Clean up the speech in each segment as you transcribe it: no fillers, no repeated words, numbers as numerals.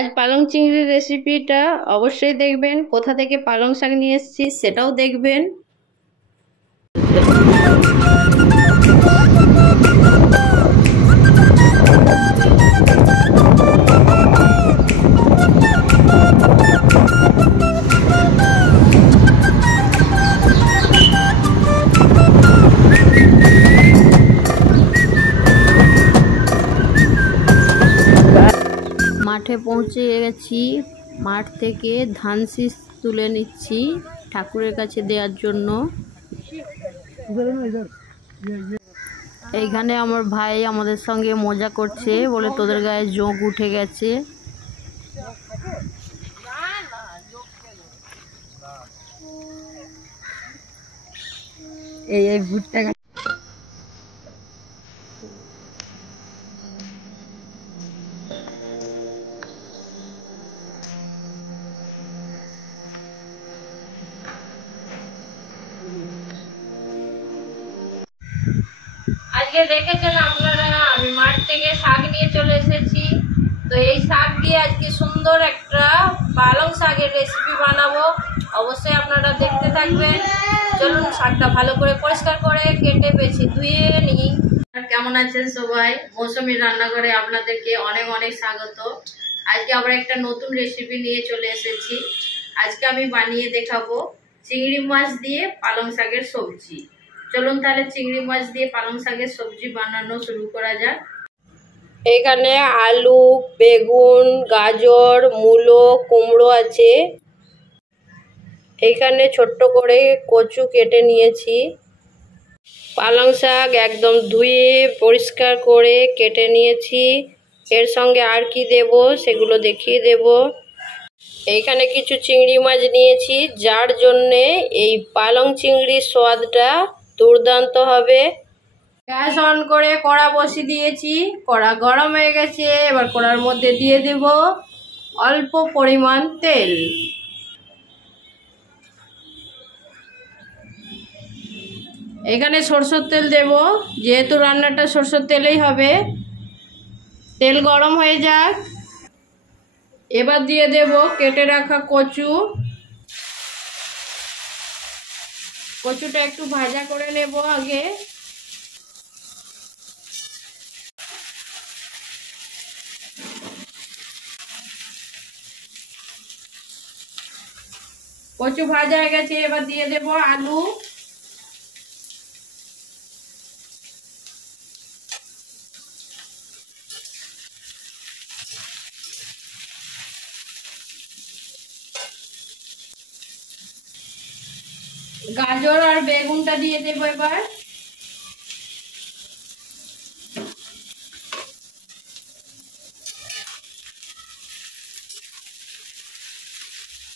আজ পালং চিংড়ির রেসিপিটা অবশ্যই দেখবেন, কোথা থেকে পালং শাক নিয়ে এসেছি সেটাও দেখবেন। মাঠে পৌঁছে গেছি। মাঠ থেকে ধান শীষ তুলে নিচ্ছি ঠাকুরের কাছে দেওয়ার জন্য। এইখানে আমার ভাই আমাদের সঙ্গে মজা করছে, বলে তোদের গায়ে জোঁক উঠে গেছে। এই ভুট্টা আজকে দেখেছেন আপনারা, আমি মাঠ থেকে শাক নিয়ে চলে এসেছি। তো এই শাক দিয়ে আজকে সুন্দর একটা পালং শাকের রেসিপি বানাবো। অবশ্যই আপনারা দেখতে থাকবেন। চলুন শাকটা ভালো করে পরিষ্কার করে কেটে বেছে ধুয়ে নিই। কেমন আছেন সবাই? মৌসুমীর রান্নাঘরে আপনাদেরকে অনেক অনেক স্বাগত। আজকে আবার একটা নতুন রেসিপি নিয়ে চলে এসেছি। আজকে আমি বানিয়ে দেখাবো চিংড়ি মাছ দিয়ে পালং শাকের সবজি। চলুন তাহলে চিংড়ি মাছ দিয়ে পালং শাকের সবজি বানানো শুরু করা যাক। এখানে আলু, বেগুন, গাজর, মূলো, কুমড়ো আছে। এইখানে ছোট্ট করে কচু কেটে নিয়েছি। পালং শাক একদম ধুয়ে পরিষ্কার করে কেটে নিয়েছি। এর সঙ্গে আর কি দেব সেগুলো দেখিয়ে দেব। এইখানে কিছু চিংড়ি মাছ নিয়েছি, যার জন্যে এই পালং চিংড়ির স্বাদটা দুর্দান্ত হবে। গ্যাস অন করে কড়া বসিয়ে দিয়েছি। কড়া গরম হয়ে গেছে। এবার কড়ার মধ্যে দিয়ে দেব অল্প পরিমাণ তেল। এখানে সরষের তেল দেব, যেহেতু রান্নাটা সরষের তেলেই হবে। তেল গরম হয়ে যাক। এবার দিয়ে দেব কেটে রাখা কচু। কচুটা একটু ভাজা করে নেব আগে। কচু ভাজা হয়ে গেছে। এবার দিয়ে দেব আলু। গাজর আর বেগুনটা দিয়ে দেবো এবার।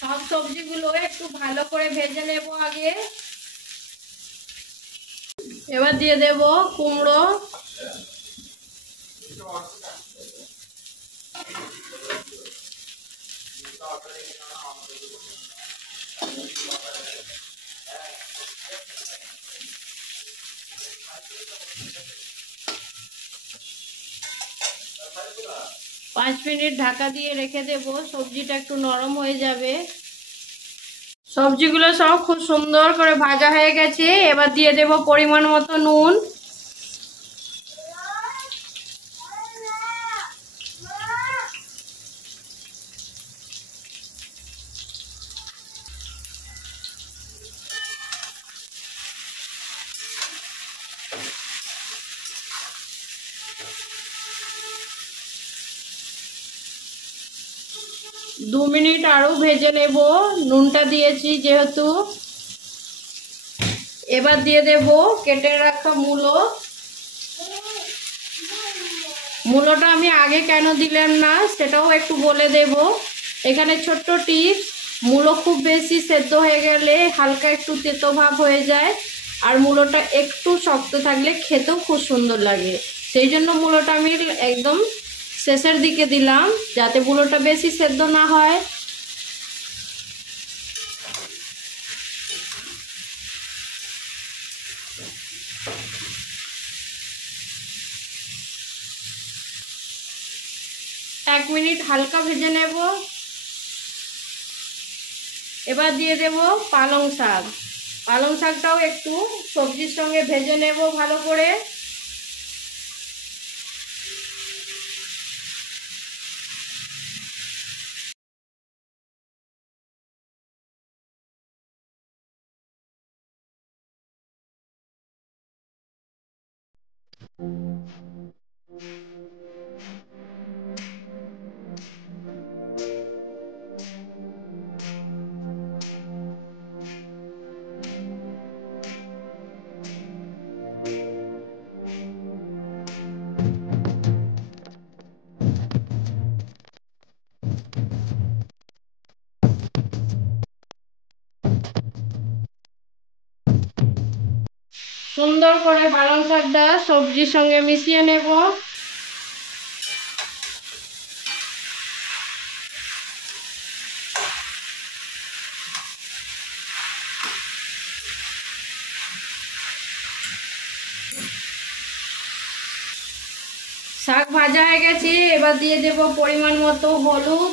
সব সবজিগুলো একটু ভালো করে ভেজে নেব আগে। এবার দিয়ে দেব কুমড়ো। 5 মিনিট ঢাকা দিয়ে রেখে দেব, সবজিটা একটু নরম হয়ে যাবে। সবজিগুলো সব খুব সুন্দর করে ভাজা হয়ে গেছে। এবার দিয়ে দেব পরিমাণ মতো নুন। দু মিনিট আরো ভেজে নেব, নুনটা দিয়েছি যেহেতু। এবার দিয়ে দেব কেটে রাখা মূলো। মূলোটা আমি আগে কেন দিলাম না সেটাও একটু বলে দেব। এখানে ছোট্ট টিপস, মূলো খুব বেশি সেদ্ধ হয়ে গেলে হালকা একটু তেতো ভাব হয়ে যায়, আর মূলোটা একটু শক্ত থাকলে খেতেও খুব সুন্দর লাগে। সেই জন্য মূলোটা আমি একদম শেষের দিকে দিলাম, যাতে মূলোটা বেশি সেদ্ধ না হয়। 1 মিনিট হালকা ভেজে নেব। এবার দিয়ে দেব পালং শাক। পালং শাকটাও একটু সবজির সঙ্গে ভেজে নেব ভালো করে। সুন্দর করে পালং শাকটা সবজির সঙ্গে মিশিয়ে নেব। শাক ভাজা হয়ে গেছে, এবার দিয়ে দেব পরিমাণ মতো হলুদ,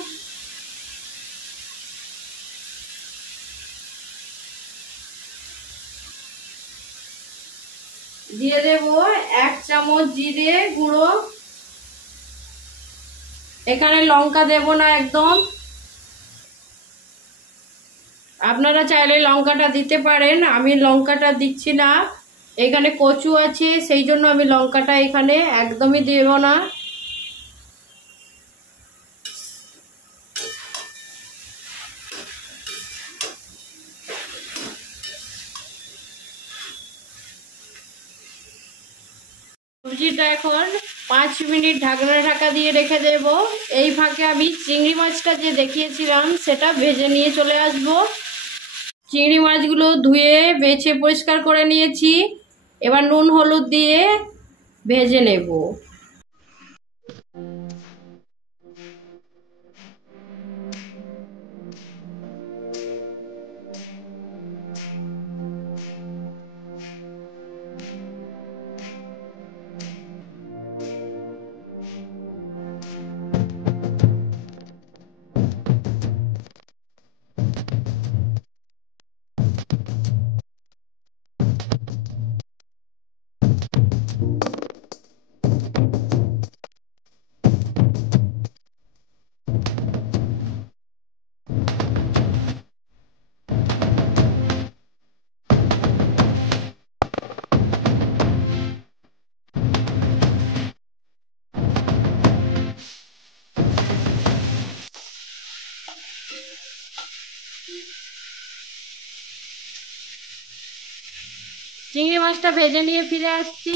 দিয়ে দেব 1 চামচ জিরে গুঁড়ো। এখানে লঙ্কা দেব না একদম, আপনারা চাইলে লঙ্কাটা দিতে পারেন, আমি লঙ্কাটা দিচ্ছি না। এখানে কচু আছে সেই জন্য আমি লঙ্কাটা এখানে একদমই দেব না। সবজিটা এখন 5 মিনিট ঢাকা দিয়ে রেখে দেব। এই ফাঁকে আমি চিংড়ি মাছটা যে দেখিয়েছিলাম সেটা ভেজে নিয়ে চলে আসব। চিংড়ি মাছগুলো ধুয়ে বেছে পরিষ্কার করে নিয়েছি, এবার নুন হলুদ দিয়ে ভেজে নেব। চিংড়ি মাছটা ভেজে নিয়ে ফিরে আসছি।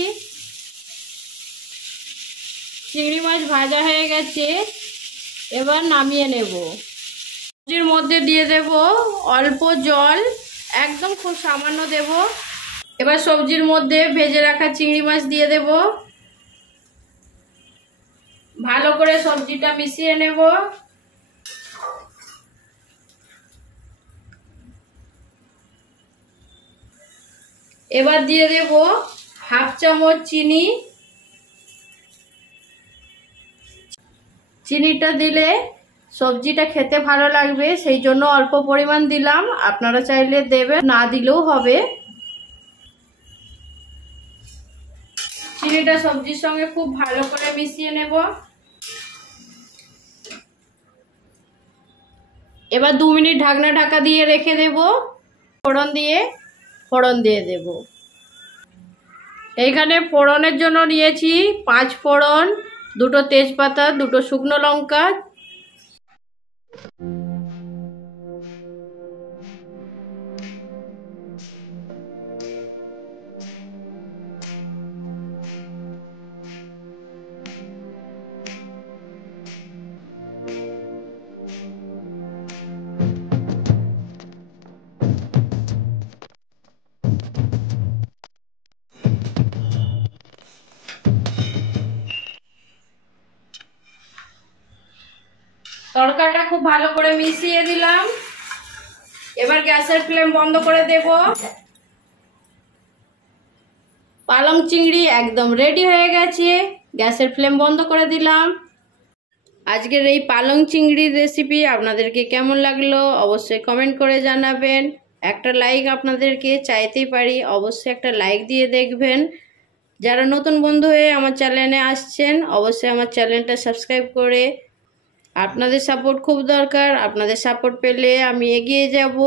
চিংড়ি মাছ ভাজা হয়ে গেছে, এবার নামিয়ে নেব। সবজির মধ্যে দিয়ে দেব অল্প জল, একদম খুব সামান্য দেব। এবার সবজির মধ্যে ভেজে রাখা চিংড়ি মাছ দিয়ে দেব। ভালো করে সবজিটা মিশিয়ে নেব। এবার দিয়ে দেব 1/2 চামচ চিনি। চিনিটা দিলে সবজিটা খেতে ভালো লাগবে, সেই জন্য অল্প পরিমাণ দিলাম, আপনারা চাইলে দেবেন, না দিলেও হবে। চিনিটা সবজির সঙ্গে খুব ভালো করে মিশিয়ে নেব। এবার 2 মিনিট ঢাকা দিয়ে রেখে দেব। ফোড়ন দিয়ে দেব। এইখানে ফোড়নের জন্য নিয়েছি 5 ফোড়ন, 2টো তেজপাতা, 2টো শুকনো লঙ্কা। তরকারিটা খুব ভালো করে মিশিয়ে দিলাম। এবার গ্যাসের ফ্লেম বন্ধ করে দেব। পালং চিংড়ি একদম রেডি হয়ে গেছে। গ্যাসের ফ্লেম বন্ধ করে দিলাম। আজকের এই পালং চিংড়ির রেসিপি আপনাদেরকে কেমন লাগলো অবশ্যই কমেন্ট করে জানাবেন। একটা লাইক আপনাদেরকে চাইতেই পারি, অবশ্যই একটা লাইক দিয়ে দেখবেন। যারা নতুন বন্ধু হয়ে আমার চ্যানেলে আসছেন অবশ্যই আমার চ্যানেলটা সাবস্ক্রাইব করে, আপনাদের সাপোর্ট খুব দরকার। আপনাদের সাপোর্ট পেলে আমি এগিয়ে যাব।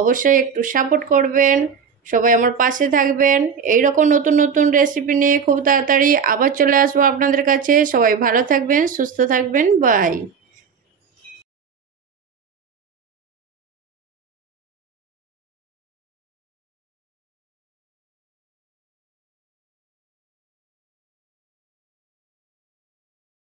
অবশ্যই একটু সাপোর্ট করবেন, সবাই আমার পাশে থাকবেন। এইরকম নতুন নতুন রেসিপি নিয়ে খুব তাড়াতাড়ি আবার চলে আসবো আপনাদের কাছে। সবাই ভালো থাকবেন, সুস্থ থাকবেন, বাই।